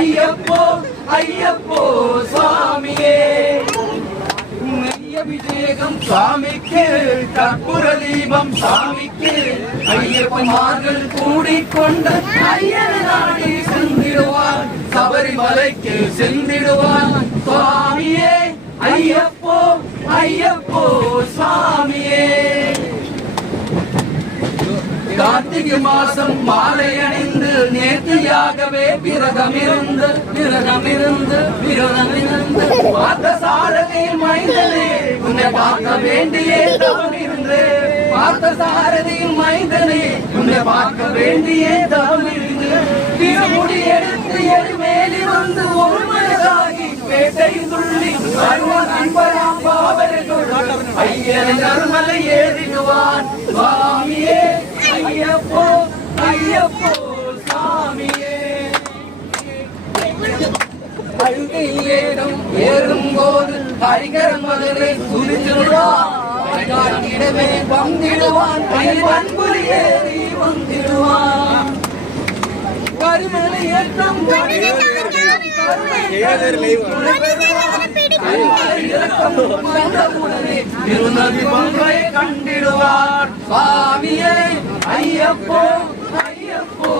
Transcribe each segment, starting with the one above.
ஐயப்போ ஐயப்போ சுவாமியே அபிஷேகம் சாமிக்கு கற்பூர தீபம் சாமிக்கு ஐயப்பன்மார்கள் கூடிக்கொண்ட ஐயன் நாடி சென்றிடுவார் சபரிமலைக்கு சென்றிடுவார் சுவாமியே ஐயப்போ ஐயப்போ சுவாமியே கார்த்திகை மாசம் மாலை அணிந்து நேர்த்தியாகவே விரதமிருந்து பார்த்த சாரதியில் மைந்தனே உன்னை பார்க்க வேண்டியே தவம் இருந்து பார்த்த சாரதியில் மைந்தனே உன்னை பார்க்க வேண்டியே தவம் இருந்து திருமுடி எடுத்து எருமேலி வந்து ஒரு மனதாகி பேட்டை துள்ளி அன்பராம் பாவர்கள் ஐயன் நறுமலை ஏறிடுவான் சுவாமியே ஐயப்போ ஐயப்போ சாமியே அழுகையிலேடும் ஏறும்போது ஹரிகரன் மதுரை துதிச்சிடுவான் வந்திடுவான் பண்புரி ஏறி வந்திடுவான் கருமலை ஏற்றம் கண்டிடுவார் சுவாமியே ஐயப்போ ஐயப்போ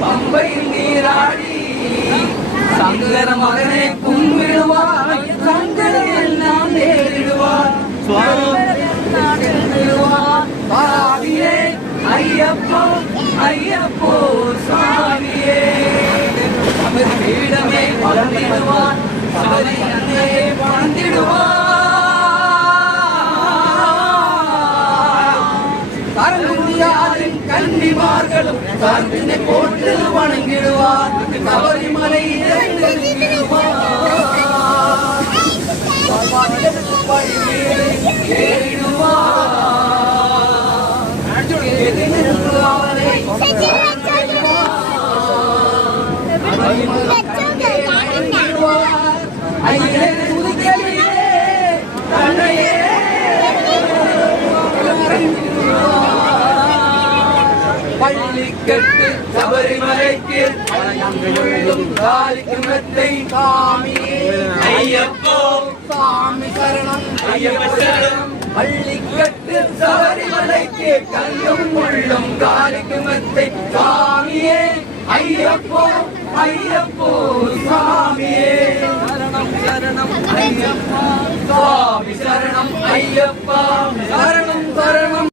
பம்பையில் நீராடி சங்கர மகனை கும்பிடுவார் சங்கரில் நாம் நேரிடுவார் சுவாமியே ஐயப்போ ஐயப்போ சுவாமியே அவர் பீடமே வளர்ந்திடுவார் சபரி அண்ணே வாழ்ந்திடுவார் கரங்குந்தியாரின் கன்னிமார்களும் கருத்தினை போட்டு வணங்கிடுவார் சபரிமலை பள்ளிக்கட்டு சபரிமலைக்கு காலிக்குமத்தை சாமி ஐயப்போ சாமி சரணம் ஐயப்ப சரணம் பள்ளிக்கட்டு சபரிமலைக்கு கல்லும் முள்ளும் காலிக்குமத்தை சாமியே ஐயப்போ ஐயப்போ சாமியே சரணம் சரணம் ஐயப்பா சுவாமி சரணம் ஐயப்பா சரணம் சரணம்